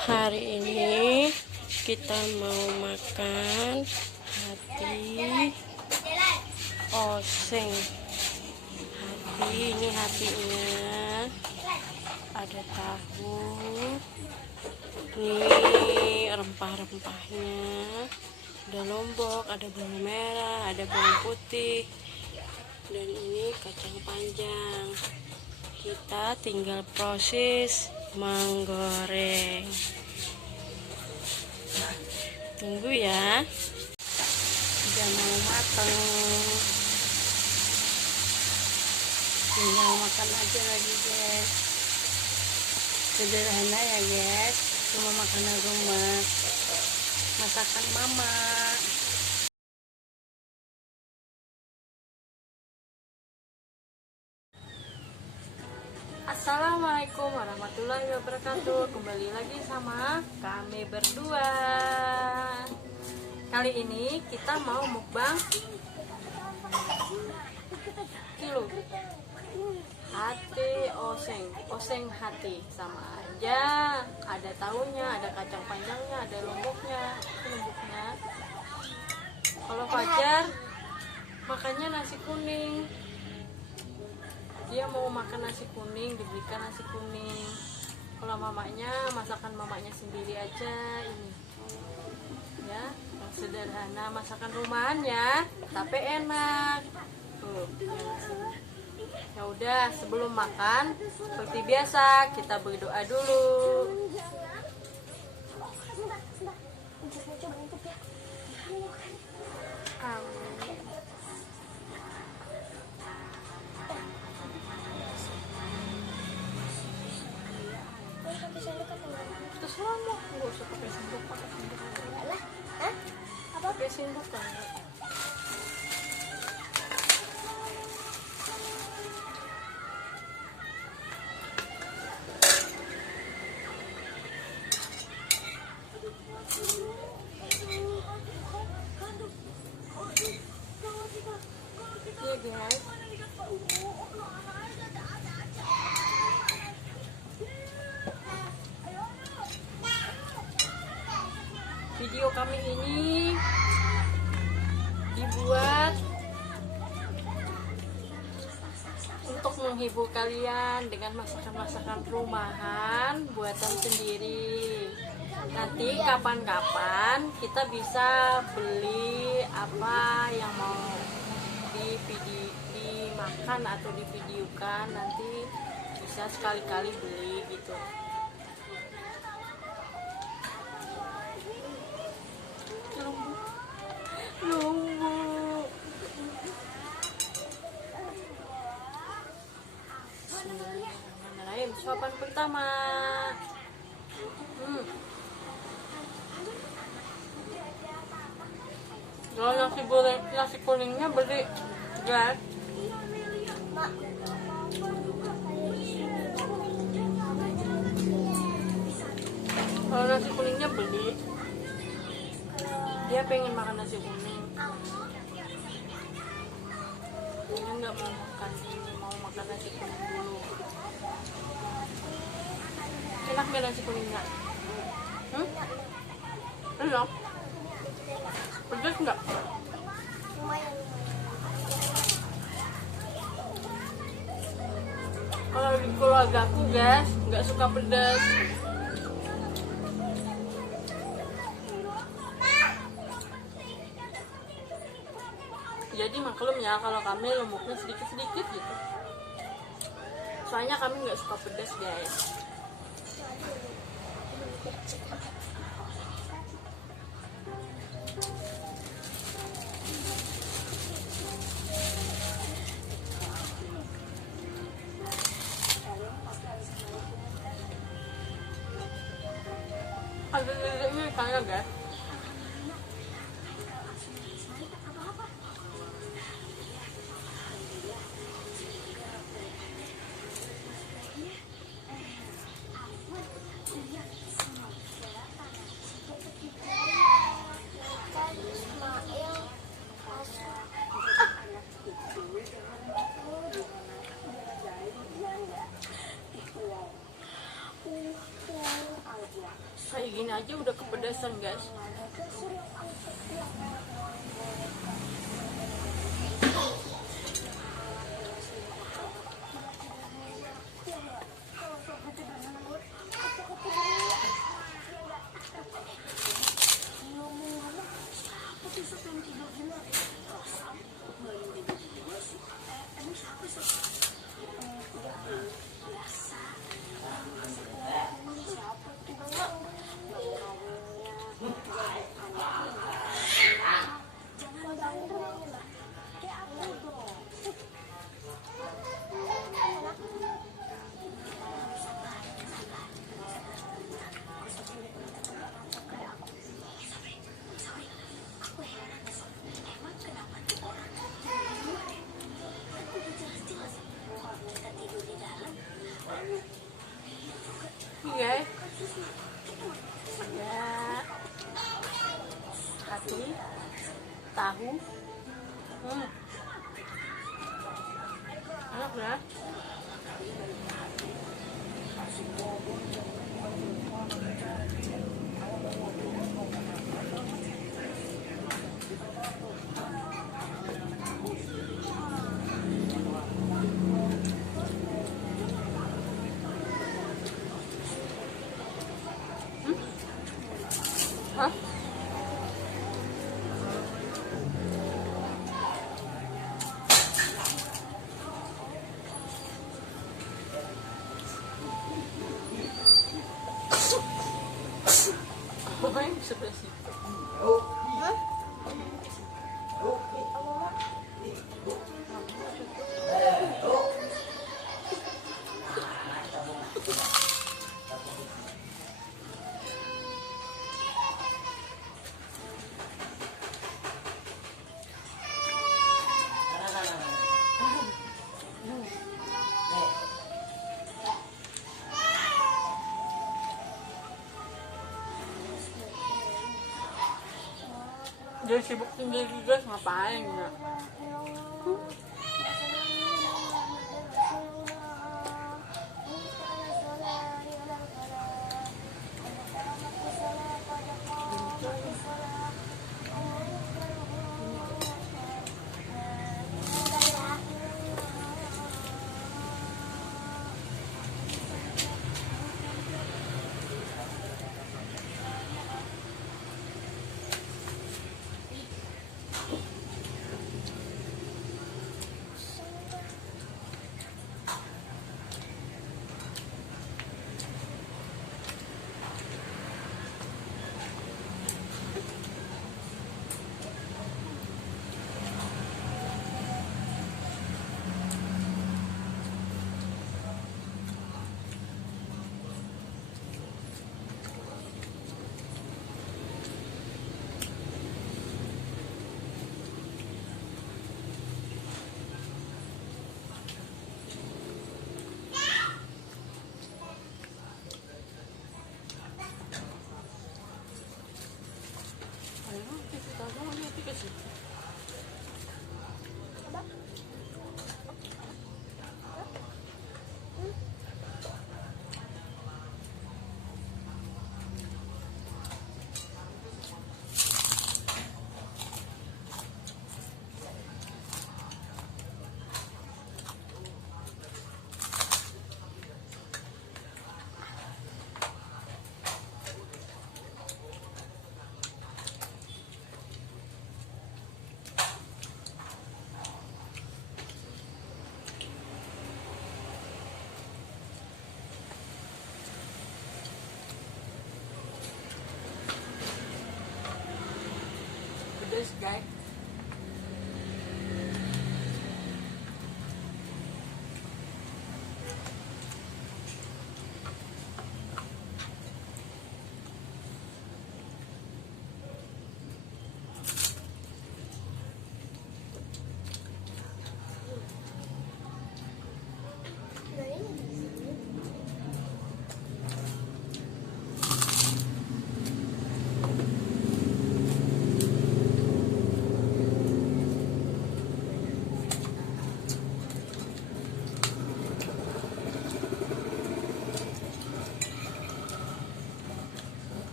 Hari ini kita mau makan hati oseng. Ini hatinya ada tahu, ini rempah-rempahnya, ada lombok, ada bawang merah, ada bawang putih, dan ini kacang panjang. Kita tinggal proses menggoreng. Tunggu ya, udah mau mateng, tinggal makan aja lagi guys. Sederhana ya guys, cuma makanan rumah, masakan mama. Assalamualaikum warahmatullahi wabarakatuh. Kembali lagi sama kami berdua. Kali ini kita mau mukbang kilo hati oseng hati, sama aja, ada tahunya, ada kacang panjangnya, ada lomboknya. Kalau Fajar makannya nasi kuning, dia mau makan nasi kuning, diberikan nasi kuning. Kalau mamanya, masakan mamanya sendiri aja ini ya, yang sederhana, masakan rumahan ya, tapi enak tuh. Ya udah, sebelum makan seperti biasa kita berdoa dulu. Amin. Terserah mau, nggak usah pakai sendok, pakai sendok kan. Iya guys, video kami ini dibuat untuk menghibur kalian dengan masakan-masakan rumahan buatan sendiri. Nanti kapan-kapan kita bisa beli apa yang mau dimakan atau divideokan, nanti bisa sekali-kali beli gitu. Nunggu. Bismillahirrahmanirrahim. Suapan pertama. Kalau nasi kuningnya beli guys. Kalau nasi kuningnya beli, dia pengen makan nasi kuning. Dia nggak mau makan ini, mau makan nasi kuning dulu. Enak nggak nasi kuningnya? Enak? Pedas nggak? Kalau di keluarga aku guys, nggak suka pedas. Jadi maklum ya kalau kami lomboknya sedikit-sedikit gitu. Soalnya kami nggak suka pedas guys. Ada lilitnya ikannya guys. kayak gini aja udah kepedesan guys. Guys, ada hati, tahu, enak ya. Hah? Apa yang sebelah situ? Dia sibuk sendiri guys, ngapain ya? Pedes guys.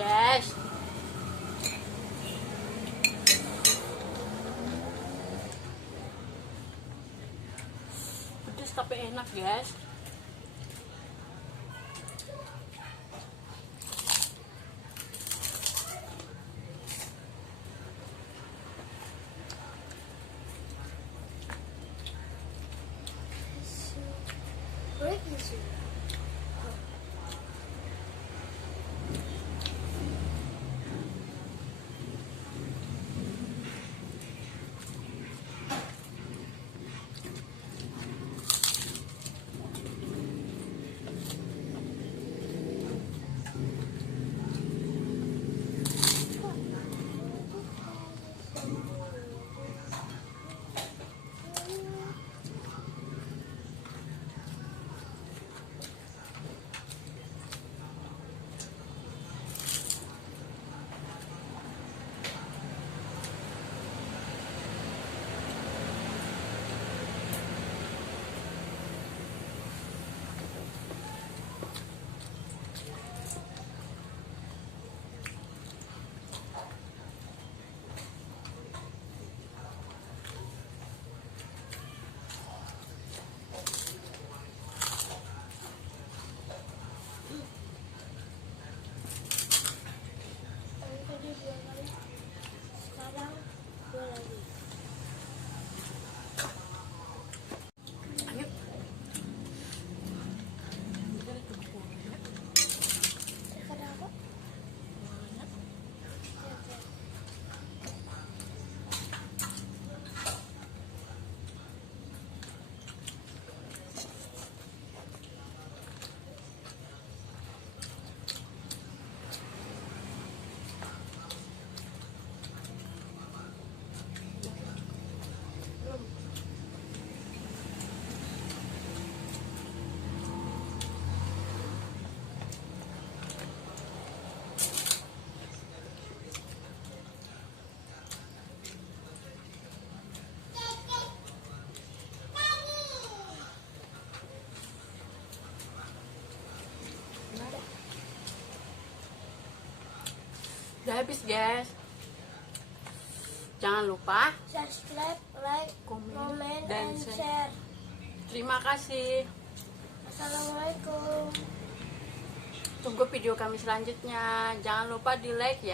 guys. Pedas tapi enak guys. Udah habis guys. Jangan lupa subscribe, like, comment, dan and share. Terima kasih. Assalamualaikum. Tunggu video kami selanjutnya. Jangan lupa di like ya.